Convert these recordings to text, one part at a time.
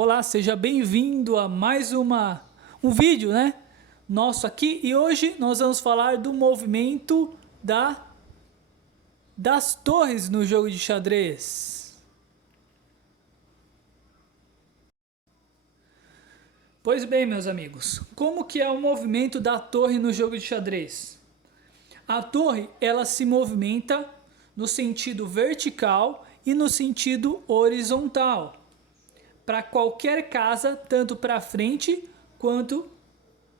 Olá, seja bem-vindo a mais um vídeo, nosso aqui. E hoje nós vamos falar do movimento das torres no jogo de xadrez. Pois bem, meus amigos, como que é o movimento da torre no jogo de xadrez? A torre, ela se movimenta no sentido vertical e no sentido horizontal, para qualquer casa, tanto para frente quanto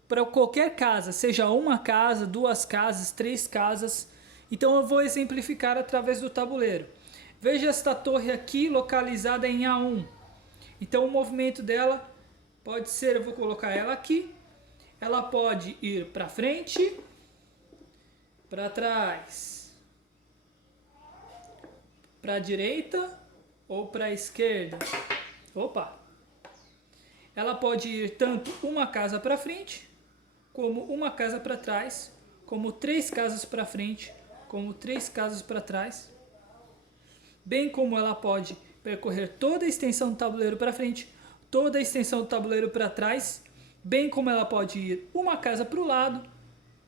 para qualquer casa, seja uma casa, duas casas, três casas. Então eu vou exemplificar através do tabuleiro. Veja esta torre aqui localizada em A1. Então o movimento dela pode ser, eu vou colocar ela aqui, ela pode ir para frente, para trás, para a direita ou para a esquerda. Opa! Ela pode ir tanto uma casa para frente, como uma casa para trás, como três casas para frente, como três casas para trás. Bem como ela pode percorrer toda a extensão do tabuleiro para frente, toda a extensão do tabuleiro para trás, bem como ela pode ir uma casa para o lado,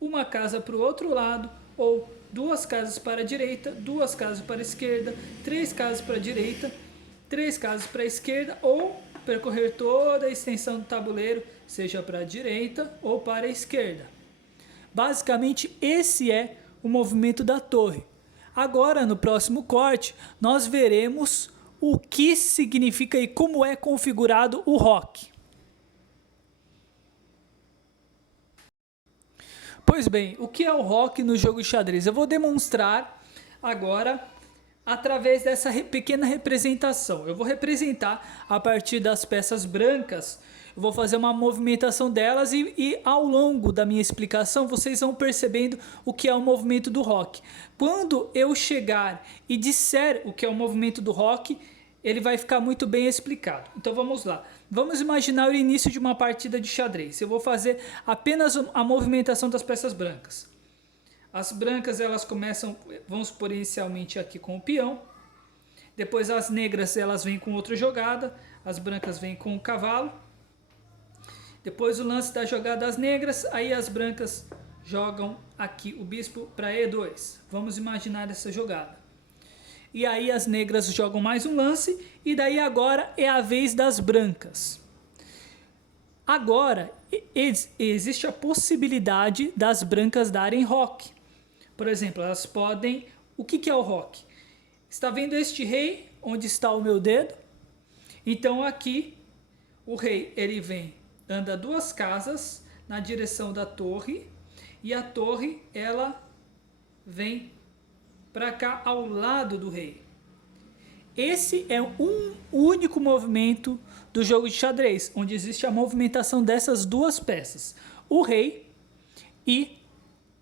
uma casa para o outro lado, ou duas casas para a direita, duas casas para a esquerda, três casas para a direita, três casas para a esquerda, ou percorrer toda a extensão do tabuleiro, seja para a direita ou para a esquerda. Basicamente, esse é o movimento da torre. Agora, no próximo corte, nós veremos o que significa e como é configurado o roque. Pois bem, o que é o roque no jogo de xadrez? Eu vou demonstrar agora através dessa pequena representação. Eu vou representar a partir das peças brancas, eu vou fazer uma movimentação delas e ao longo da minha explicação vocês vão percebendo o que é o movimento do roque. Quando eu chegar e disser o que é o movimento do roque, ele vai ficar muito bem explicado. Então vamos lá. Vamos imaginar o início de uma partida de xadrez. Eu vou fazer apenas a movimentação das peças brancas. As brancas, elas começam, vamos supor, inicialmente aqui com o peão. Depois as negras, elas vêm com outra jogada. As brancas vêm com o cavalo. Depois o lance da jogada das negras. Aí as brancas jogam aqui o bispo para E2. Vamos imaginar essa jogada. E aí as negras jogam mais um lance. E daí agora é a vez das brancas. Agora existe a possibilidade das brancas darem roque. Por exemplo, elas podem... O que é o roque? Está vendo este rei, onde está o meu dedo? Então aqui, o rei, ele vem, anda duas casas na direção da torre. E a torre, ela vem para cá, ao lado do rei. Esse é um único movimento do jogo de xadrez, onde existe a movimentação dessas duas peças. O rei e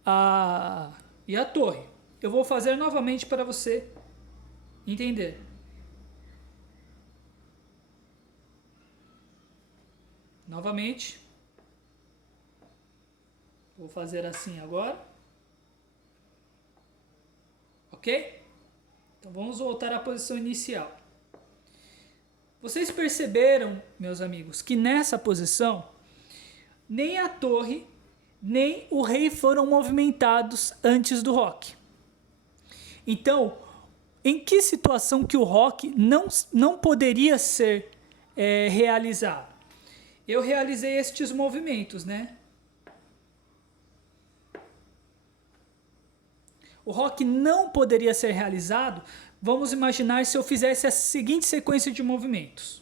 a torre. Eu vou fazer novamente para você entender. Novamente. Vou fazer assim agora. Ok? Então vamos voltar à posição inicial. Vocês perceberam, meus amigos, que nessa posição, nem a torre, nem o rei foram movimentados antes do roque. Então, em que situação que o roque não poderia ser realizado? Eu realizei estes movimentos, O roque não poderia ser realizado. Vamos imaginar se eu fizesse a seguinte sequência de movimentos.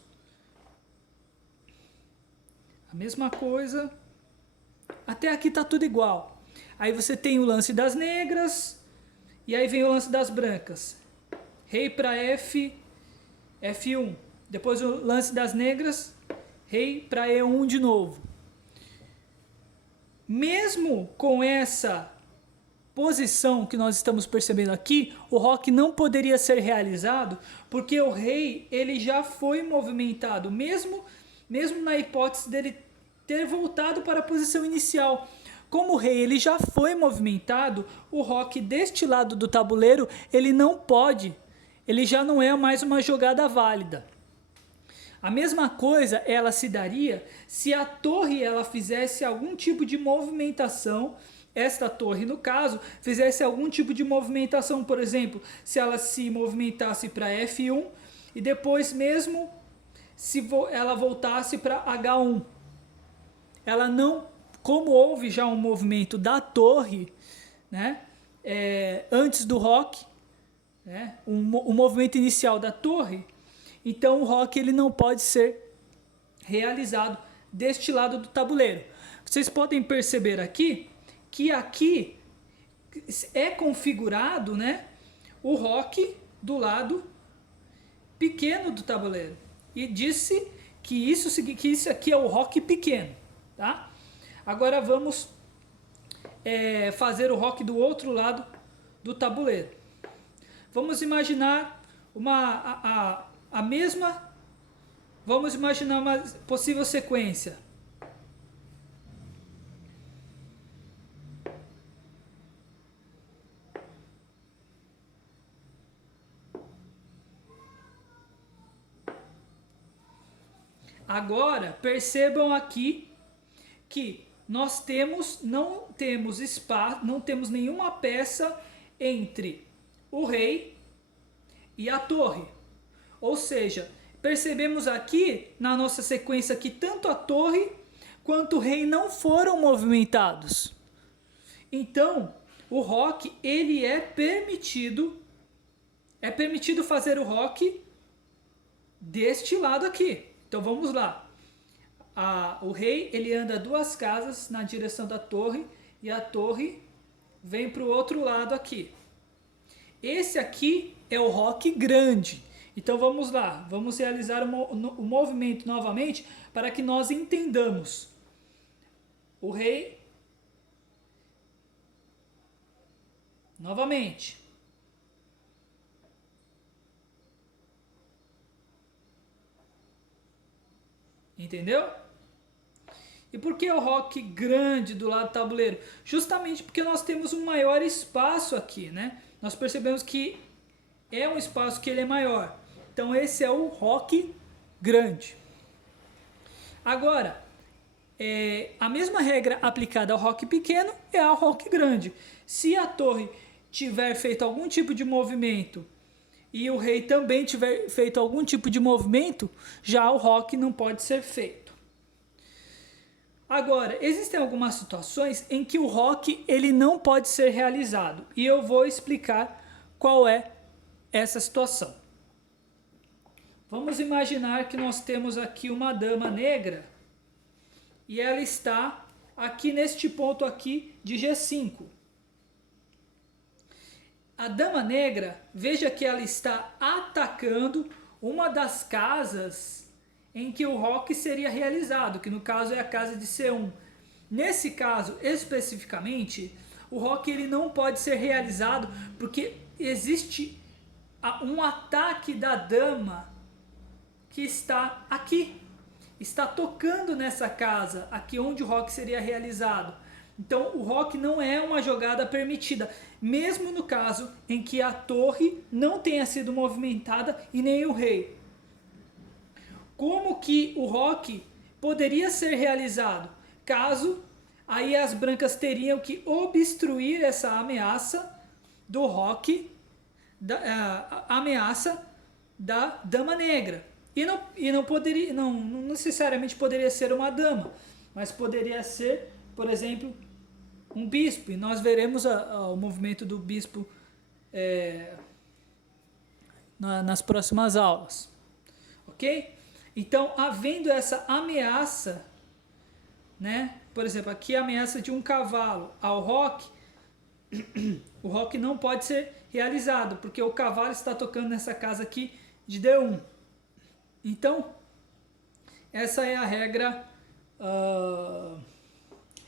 A mesma coisa. Até aqui está tudo igual. Aí você tem o lance das negras. E aí vem o lance das brancas. Rei para F1. Depois o lance das negras. Rei para E1 de novo. Mesmo com essa posição que nós estamos percebendo aqui, o roque não poderia ser realizado, porque o rei, ele já foi movimentado, mesmo na hipótese dele ter voltado para a posição inicial. Como o rei ele já foi movimentado, o roque deste lado do tabuleiro, ele não pode, ele já não é mais uma jogada válida. A mesma coisa ela se daria se a torre ela fizesse algum tipo de movimentação. Esta torre, no caso, fizesse algum tipo de movimentação, por exemplo, se ela se movimentasse para F1 e depois mesmo se ela voltasse para H1. Ela não, como houve já um movimento da torre, né, antes do rock, né, o movimento inicial da torre, então o rock ele não pode ser realizado deste lado do tabuleiro. Vocês podem perceber aqui que aqui é configurado, né, o rock do lado pequeno do tabuleiro. E disse que isso aqui é o rock pequeno. Tá? Agora vamos fazer o rock do outro lado do tabuleiro. Vamos imaginar a mesma. Vamos imaginar uma possível sequência. Agora percebam aqui que nós não temos espaço, não temos nenhuma peça entre o rei e a torre. Ou seja, percebemos aqui na nossa sequência que tanto a torre quanto o rei não foram movimentados. Então, o rock ele é permitido fazer o rock deste lado aqui. Então vamos lá. O rei ele anda 2 casas na direção da torre e a torre vem para o outro lado aqui. Esse aqui é o rock grande. Então vamos lá, vamos realizar o movimento novamente para que nós entendamos. O rei novamente. Entendeu? E por que o rock grande do lado do tabuleiro? Justamente porque nós temos um maior espaço aqui, né? Nós percebemos que é um espaço que ele é maior. Então esse é o rock grande. Agora, a mesma regra aplicada ao rock pequeno é ao rock grande. Se a torre tiver feito algum tipo de movimento e o rei também tiver feito algum tipo de movimento, já o rock não pode ser feito. Agora, existem algumas situações em que o rock ele não pode ser realizado. E eu vou explicar qual é essa situação. Vamos imaginar que nós temos aqui uma dama negra e ela está aqui neste ponto aqui de G5. A dama negra, veja que ela está atacando uma das casas em que o rock seria realizado, que no caso é a casa de C1. Nesse caso, especificamente, o rock ele não pode ser realizado porque existe um ataque da dama que está aqui. Está tocando nessa casa, aqui onde o rock seria realizado. Então o rock não é uma jogada permitida, mesmo no caso em que a torre não tenha sido movimentada e nem o rei. Como que o rock poderia ser realizado? Caso aí as brancas teriam que obstruir essa ameaça do rock, ameaça da dama negra. E não necessariamente poderia ser uma dama, mas poderia ser, por exemplo, um bispo, e nós veremos o movimento do bispo nas próximas aulas, ok? Então, havendo essa ameaça, né? Por exemplo, aqui a ameaça de um cavalo ao rock, o rock não pode ser realizado, porque o cavalo está tocando nessa casa aqui de D1. Então, essa é a regra,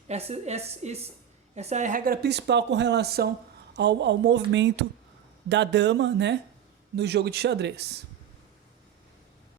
essa é a regra principal com relação ao movimento da dama, né, no jogo de xadrez.